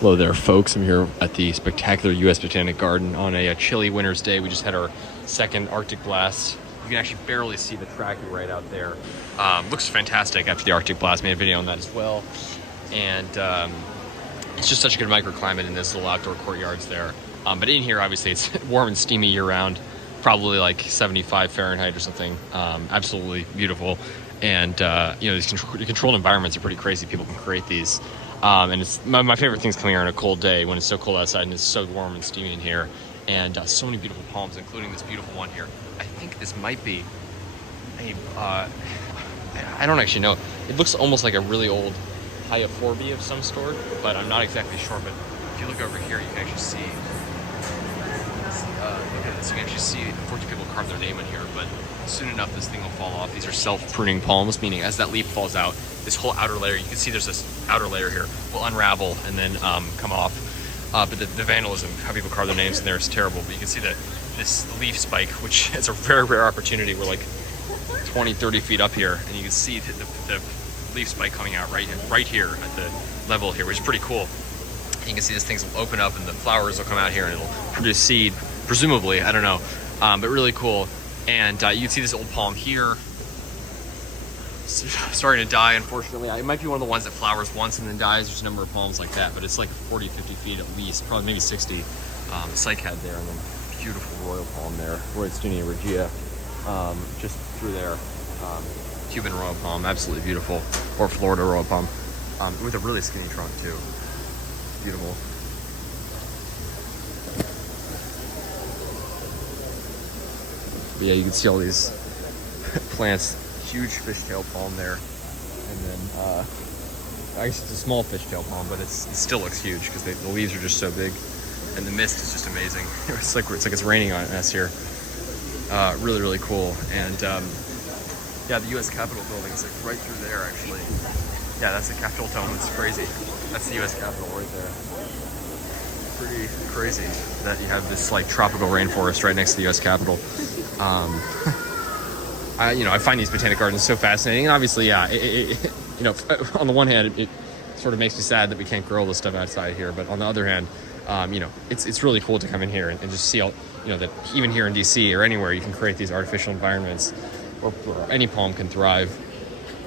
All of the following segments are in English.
Hello there, folks. I'm here at the spectacular U.S. Botanic Garden on a chilly winter's day. We just had our second Arctic blast. You can actually barely see the tracking right out there. Looks fantastic after the Arctic blast. Made a video on that as well. And it's just such a good microclimate in this little outdoor courtyards there. But in here, obviously, it's warm and steamy year-round. Probably like 75 Fahrenheit or something. Absolutely beautiful. And, these controlled environments are pretty crazy. People can create these. And it's my favorite thing's coming here on a cold day when it's so cold outside and it's so warm and steamy in here. And so many beautiful palms, including this beautiful one here. I think this might be I don't actually know. It looks almost like a really old Hyaphorby of some sort, but I'm not exactly sure. But if you look over here, you can actually see, look at this. You can actually see, unfortunately, people carve their name in here, but soon enough, this thing will fall off. These are self-pruning palms, meaning as that leaf falls out, this whole outer layer, you can see there's this outer layer here, will unravel and then come off. But the vandalism, how people carve their names in there is terrible. But you can see that this leaf spike, which is a very rare opportunity. We're like 20, 30 feet up here, and you can see the leaf spike coming out right here at the level here, which is pretty cool. And you can see this thing will open up and the flowers will come out here and it'll produce seed, presumably, I don't know, but really cool. And you can see this old palm here starting to die, unfortunately. It might be one of the ones that flowers once and then dies. There's a number of palms like that, but it's like 40, 50 feet at least, probably maybe 60. Cycad there, and then beautiful royal palm there, Roystonia regia, just through there. Cuban royal palm, absolutely beautiful, or Florida royal palm, with a really skinny trunk too. Beautiful. But yeah, you can see all these plants. Huge fishtail palm there, and then I guess it's a small fishtail palm, but it still looks huge because the leaves are just so big, and the mist is just amazing. It's like it's raining on us here. Really, really cool. And yeah, the U.S. Capitol building is like right through there, actually. Yeah, that's the Capitol dome. It's crazy. That's the U.S. Capitol right there. Pretty crazy that you have this like tropical rainforest right next to the U.S. Capitol. I find these botanic gardens so fascinating, and obviously, yeah, on the one hand, it sort of makes me sad that we can't grow all this stuff outside here, but on the other hand, it's really cool to come in here and just see all, that even here in DC or anywhere, you can create these artificial environments where any palm can thrive.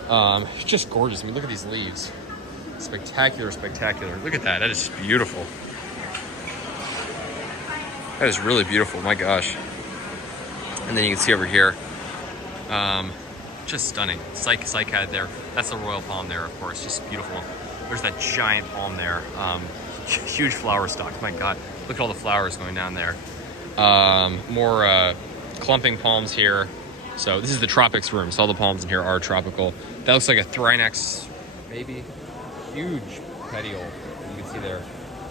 It's just gorgeous. I mean, look at these leaves. Spectacular, spectacular. Look at that. That is beautiful. That is really beautiful. My gosh. And then you can see over here, just stunning. Cycad there. That's the royal palm there, of course. Just beautiful. There's that giant palm there. Huge flower stalk. My God. Look at all the flowers going down there. More clumping palms here. So this is the tropics room. So all the palms in here are tropical. That looks like a Thrinax, maybe. Huge petiole. You can see there.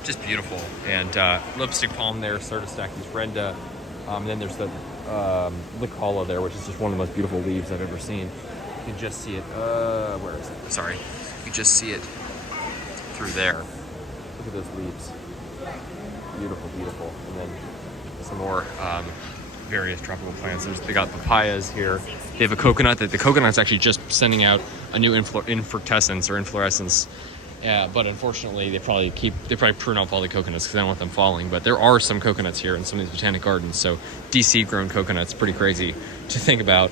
Just beautiful. And lipstick palm there. Certostachys renda. And then there's the Lick Hollow there, which is just one of the most beautiful leaves I've ever seen. You can just see it. Where is it? Sorry. You can just see it through there. Look at those leaves. Beautiful, beautiful. And then some more various tropical plants. They got papayas here. They have a coconut. The coconut's actually just sending out a new inflorescence or inflorescence. But unfortunately, they probably prune off all the coconuts because they don't want them falling. But there are some coconuts here in some of these botanic gardens. So DC grown coconuts, pretty crazy to think about.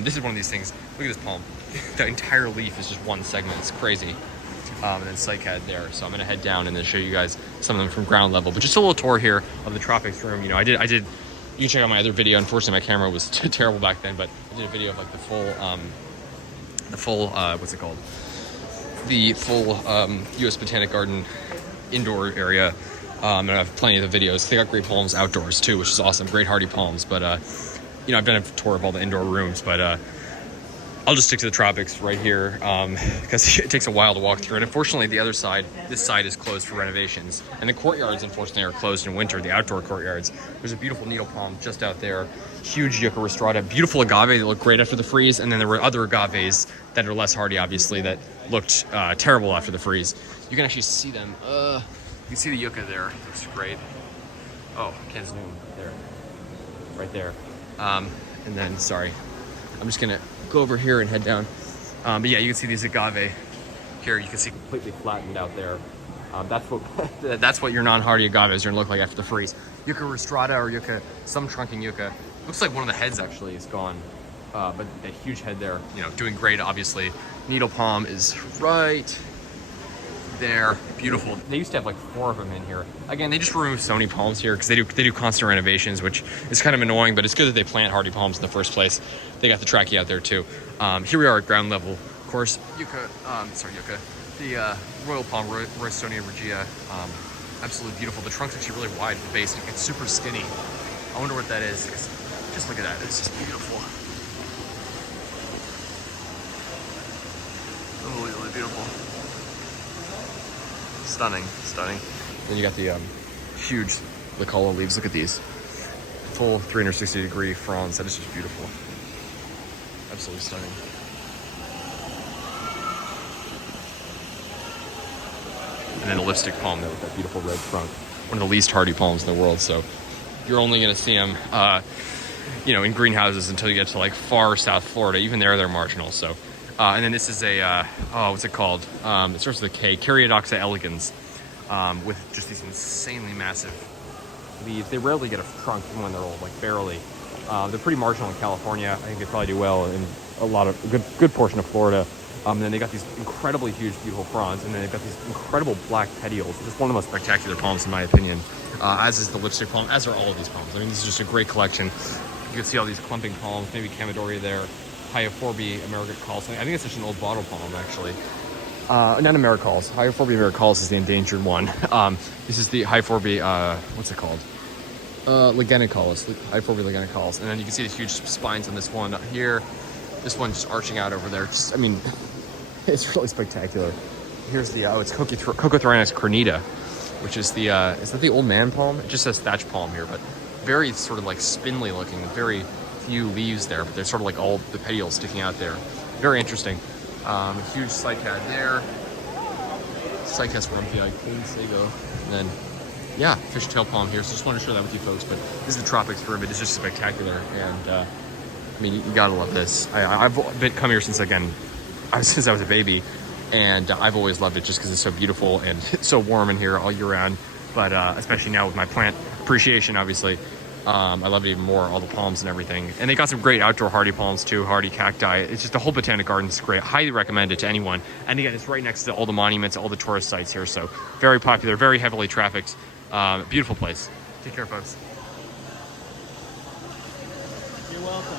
This is one of these things. Look at this palm. The entire leaf is just one segment. It's crazy. And then cycad there. So I'm gonna head down and then show you guys some of them from ground level. But just a little tour here of the tropics room. I did. You can check out my other video. Unfortunately, my camera was terrible back then. But I did a video of like the full what's it called? The full U.S. Botanic Garden indoor area, and I have plenty of the videos. They got great palms outdoors too, which is awesome. Great hardy palms, but I've done a tour of all the indoor rooms, but I'll just stick to the tropics right here because it takes a while to walk through. And unfortunately, the other side, this side is closed for renovations, and the courtyards unfortunately are closed in winter. The outdoor courtyards. There's a beautiful needle palm just out there. Huge Yucca rostrata, beautiful agave that looked great after the freeze, and then there were other agaves that are less hardy, obviously, that looked terrible after the freeze. You can actually see them. You can see the yucca there. Looks great. Oh, can't zoom there. Right there. And then, sorry, I'm just gonna go over here and head down. But yeah, you can see these agave here. You can see completely flattened out there. That's what your non-hardy agaves are gonna look like after the freeze. Yucca rostrata or yucca, some trunking yucca. Looks like one of the heads actually is gone, but a huge head there. You know, doing great. Obviously, needle palm is right there. Beautiful. They used to have like 4 of them in here. Again, they just removed so many palms here because they do constant renovations, which is kind of annoying. But it's good that they plant hardy palms in the first place. They got the trachea out there too. Here we are at ground level. Of course, yucca. The royal palm, Roystonia regia, absolutely beautiful. The trunk's actually really wide at the base. It's super skinny. I wonder what that is. Just look at that. It's just beautiful. Unbelievably beautiful. Stunning. Then you got the huge Licala leaves. Look at these. Full 360-degree fronds. That is just beautiful. Absolutely stunning. And then a lipstick palm there with that beautiful red trunk. One of the least hardy palms in the world. So you're only going to see them, in greenhouses until you get to like far South Florida. Even there, they're marginal. So, and then this is a, what's it called? It starts with a K, Caryodoxa elegans, with just these insanely massive leaves. They rarely get a trunk even when they're old, like barely. They're pretty marginal in California. I think they probably do well in a good portion of Florida. And then they got these incredibly huge, beautiful fronds, and then they've got these incredible black petioles. Just one of the most spectacular palms, in my opinion. As is the lipstick palm, as are all of these palms. I mean, this is just a great collection. You can see all these clumping palms, maybe Chamadoria there, Hyophorbe americalis. I think it's just an old bottle palm, actually. Not americalis. Hyophorbe americalis is the endangered one. This is the Hyophorbe, what's it called? Ligenicalis, Hyophorbe ligenicalis. And then you can see the huge spines on this one here. This one just arching out over there. It's really spectacular. Here's the, it's Cocothrynis cornita, which is the, is that the old man palm? It just says thatch palm here, but very sort of like spindly looking, very few leaves there, but there's sort of like all the petioles sticking out there. Very interesting. Huge cycad there. Cycas rumpii, Queen Sago. And then, yeah, fishtail palm here. So just wanted to share that with you folks, but this is the tropics for it. It's just spectacular. And, I mean, you gotta love this. I've been come here since, since I was a baby, and I've always loved it just because it's so beautiful and it's so warm in here all year round. But especially now with my plant appreciation, obviously, I love it even more, all the palms and everything. And they got some great outdoor hardy palms too, hardy cacti. It's just the whole Botanic Garden is great. Highly recommend it to anyone. And again, it's right next to all the monuments, all the tourist sites here. So very popular, very heavily trafficked. Beautiful place. Take care, folks. You're welcome.